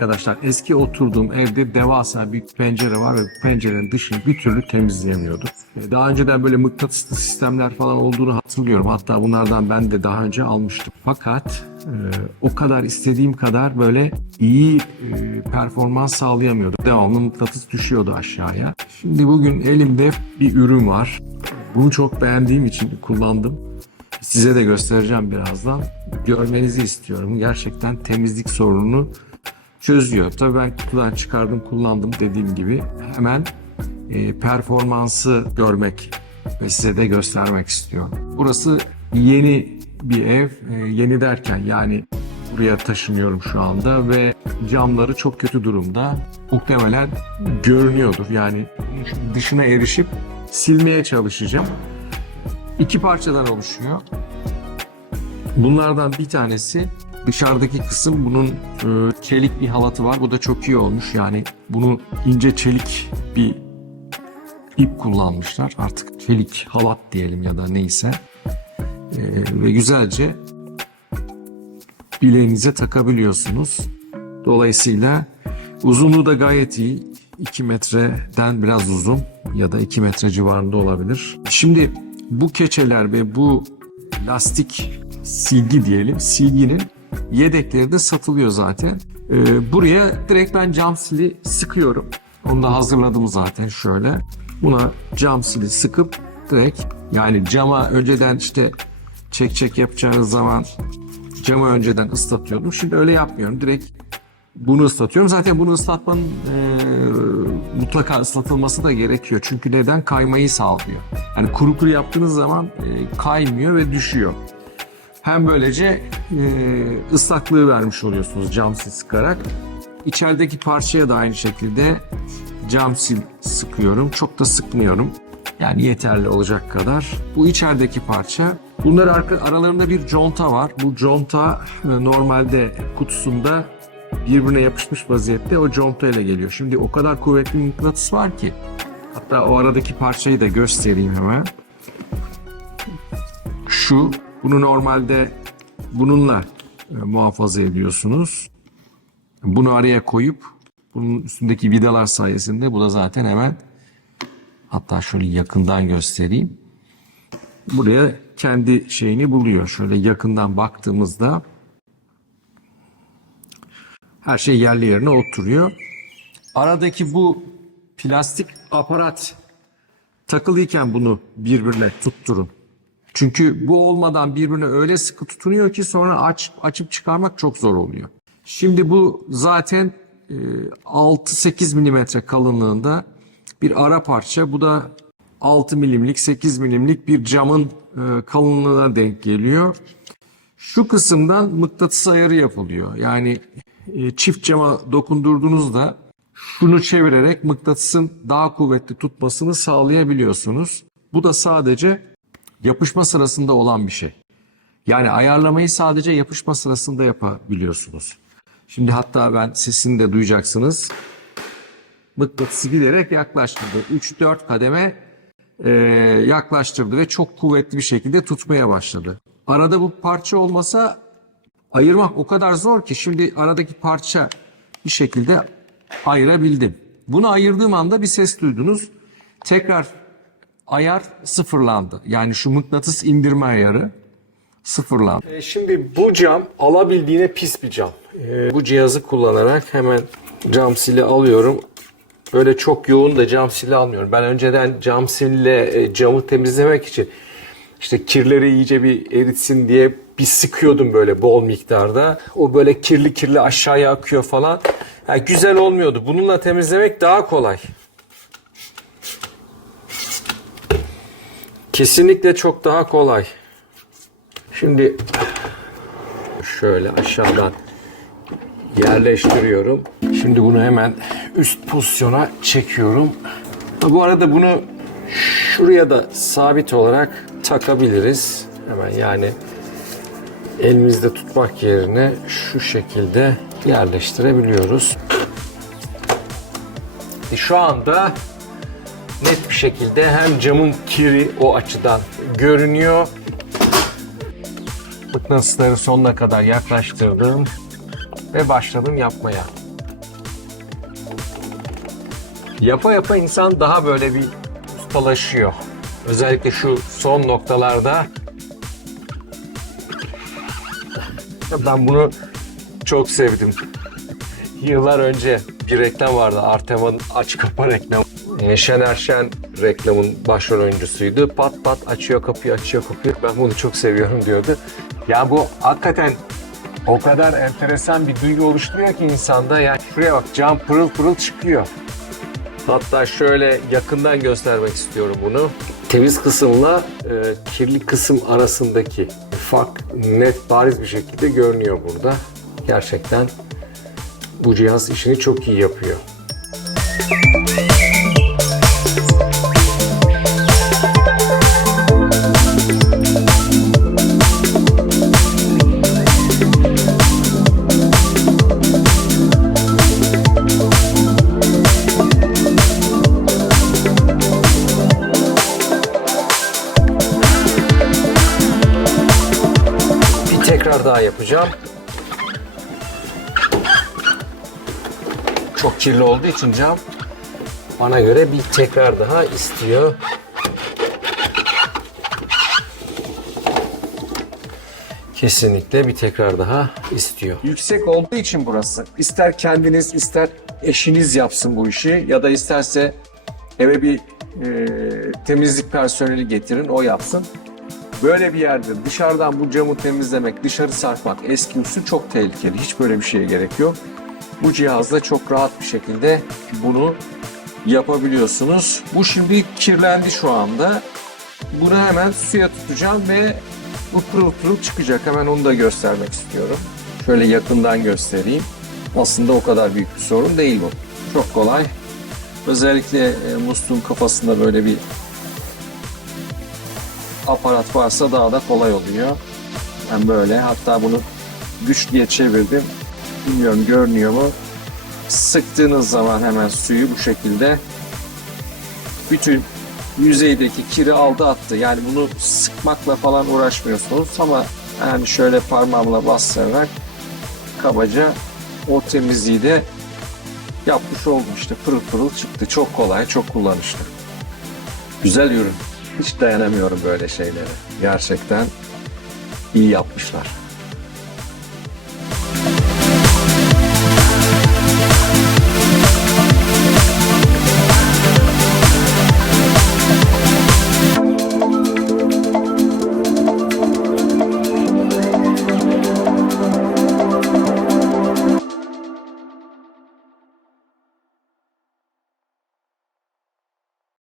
Arkadaşlar eski oturduğum evde devasa bir pencere var ve pencerenin dışını bir türlü temizleyemiyordum. E, Daha önceden böyle mıknatıslı sistemler falan olduğunu hatırlıyorum. Hatta bunlardan ben de daha önce almıştım. Fakat e, o kadar istediğim kadar böyle iyi e, performans sağlayamıyordum. Devamlı mıknatıs düşüyordu aşağıya. Şimdi bugün elimde bir ürün var. Bunu çok beğendiğim için kullandım. Size de göstereceğim birazdan. Görmenizi istiyorum. Gerçekten temizlik sorununu çözüyor. Tabii ben kutudan çıkardım, kullandım dediğim gibi. Hemen e, performansı görmek ve size de göstermek istiyorum. Burası yeni bir ev. E, yeni derken yani buraya taşınıyorum şu anda ve camları çok kötü durumda. Muhtemelen görünüyordur. Yani dışına erişip silmeye çalışacağım. İki parçadan oluşuyor. Bunlardan bir tanesi dışarıdaki kısım bunun e, çelik bir halatı var. Bu da çok iyi olmuş. Yani bunu ince çelik bir ip kullanmışlar. Artık çelik halat diyelim ya da neyse. E, ve güzelce bileğinize takabiliyorsunuz. Dolayısıyla uzunluğu da gayet iyi. 2 metreden biraz uzun ya da 2 metre civarında olabilir. Şimdi bu keçeler ve bu lastik silgi diyelim silginin yedekleri de satılıyor zaten. Ee, buraya direkt ben cam sili sıkıyorum. Onu da hazırladım zaten şöyle. Buna cam sili sıkıp direkt yani cama önceden işte çek çek yapacağınız zaman camı önceden ıslatıyordum. Şimdi öyle yapmıyorum. Direkt bunu ıslatıyorum. Zaten bunu ıslatmanın e, mutlaka ıslatılması da gerekiyor. Çünkü neden? Kaymayı sağlıyor. Yani kuru kuru yaptığınız zaman e, kaymıyor ve düşüyor. Hem böylece e, ıslaklığı vermiş oluyorsunuz cam sil sıkarak. İçerideki parçaya da aynı şekilde cam sil sıkıyorum. Çok da sıkmıyorum. Yani yeterli olacak kadar. Bu içerideki parça. Bunlar arka, aralarında bir conta var. Bu conta e, normalde kutusunda birbirine yapışmış vaziyette o conta ile geliyor. Şimdi o kadar kuvvetli mıknatıs var ki. Hatta o aradaki parçayı da göstereyim hemen. Şu, bunu normalde bununla e, muhafaza ediyorsunuz. Bunu araya koyup bunun üstündeki vidalar sayesinde bu da zaten hemen hatta şöyle yakından göstereyim. Buraya kendi şeyini buluyor. Şöyle yakından baktığımızda her şey yerli yerine oturuyor. Aradaki bu plastik aparat takılıyken bunu birbirine tutturun. Çünkü bu olmadan birbirine öyle sıkı tutunuyor ki sonra aç, açıp çıkarmak çok zor oluyor. Şimdi bu zaten e, 6-8 milimetre kalınlığında bir ara parça. Bu da 6 milimlik, 8 milimlik bir camın e, kalınlığına denk geliyor. Şu kısımdan mıknatıs ayarı yapılıyor. Yani e, çift cama dokundurduğunuzda şunu çevirerek mıknatısın daha kuvvetli tutmasını sağlayabiliyorsunuz. Bu da sadece yapışma sırasında olan bir şey. Yani ayarlamayı sadece yapışma sırasında yapabiliyorsunuz. Şimdi hatta ben sesini de duyacaksınız. Mıknatısı giderek yaklaştırdı. 3-4 kademe e, yaklaştırdı ve çok kuvvetli bir şekilde tutmaya başladı. Arada bu parça olmasa ayırmak o kadar zor ki şimdi aradaki parça bir şekilde ayırabildim. Bunu ayırdığım anda bir ses duydunuz. Tekrar ayar sıfırlandı. Yani şu mıknatıs indirme ayarı sıfırlandı. E, şimdi bu cam alabildiğine pis bir cam. E, bu cihazı kullanarak hemen cam sili alıyorum. Böyle çok yoğun da cam sili almıyorum. Ben önceden cam sille e, camı temizlemek için işte kirleri iyice bir eritsin diye bir sıkıyordum böyle bol miktarda. O böyle kirli kirli aşağıya akıyor falan. Yani güzel olmuyordu. Bununla temizlemek daha kolay. Kesinlikle çok daha kolay. Şimdi şöyle aşağıdan yerleştiriyorum. Şimdi bunu hemen üst pozisyona çekiyorum. Bu arada bunu şuraya da sabit olarak takabiliriz. Hemen yani elimizde tutmak yerine şu şekilde yerleştirebiliyoruz. E, Şu anda net bir şekilde hem camın kiri o açıdan görünüyor. Mıknatısları sonuna kadar yaklaştırdım ve başladım yapmaya. Yapa yapa insan daha böyle bir ustalaşıyor. Özellikle şu son noktalarda ben bunu çok sevdim. Yıllar önce bir reklam vardı. Arteman'ın aç kapa reklamı. Ee, Şener Şen reklamın başrol oyuncusuydu. Pat pat açıyor kapıyı açıyor kapıyı. Ben bunu çok seviyorum diyordu. Ya bu hakikaten o kadar enteresan bir duygu oluşturuyor ki insanda. Yani şuraya bak cam pırıl pırıl çıkıyor. Hatta şöyle yakından göstermek istiyorum bunu. Temiz kısımla e, kirli kısım arasındaki fark net bariz bir şekilde görünüyor burada. Gerçekten bu cihaz işini çok iyi yapıyor. Tekrar daha yapacağım. Çok kirli olduğu için cam bana göre bir tekrar daha istiyor. Kesinlikle bir tekrar daha istiyor. Yüksek olduğu için burası. İster kendiniz ister eşiniz yapsın bu işi ya da isterse eve bir e, temizlik personeli getirin o yapsın. Böyle bir yerde dışarıdan bu camı temizlemek, dışarı sarkmak eski usul çok tehlikeli. Hiç böyle bir şeye gerek yok. Bu cihazla çok rahat bir şekilde bunu yapabiliyorsunuz. Bu şimdi kirlendi şu anda. Bunu hemen suya tutacağım ve bu pırıl pırıl çıkacak. Hemen onu da göstermek istiyorum. Şöyle yakından göstereyim. Aslında o kadar büyük bir sorun değil bu. Çok kolay. Özellikle e, musluğun kafasında böyle bir aparat varsa daha da kolay oluyor. Ben böyle hatta bunu güç diye çevirdim. Bilmiyorum görünüyor mu? Sıktığınız zaman hemen suyu bu şekilde bütün yüzeydeki kiri aldı attı. Yani bunu sıkmakla falan uğraşmıyorsunuz ama yani şöyle parmağımla bastırarak kabaca o temizliği de yapmış oldum işte pırıl pırıl çıktı. Çok kolay, çok kullanışlı. Güzel ürün. Hiç dayanamıyorum böyle şeylere. Gerçekten iyi yapmışlar.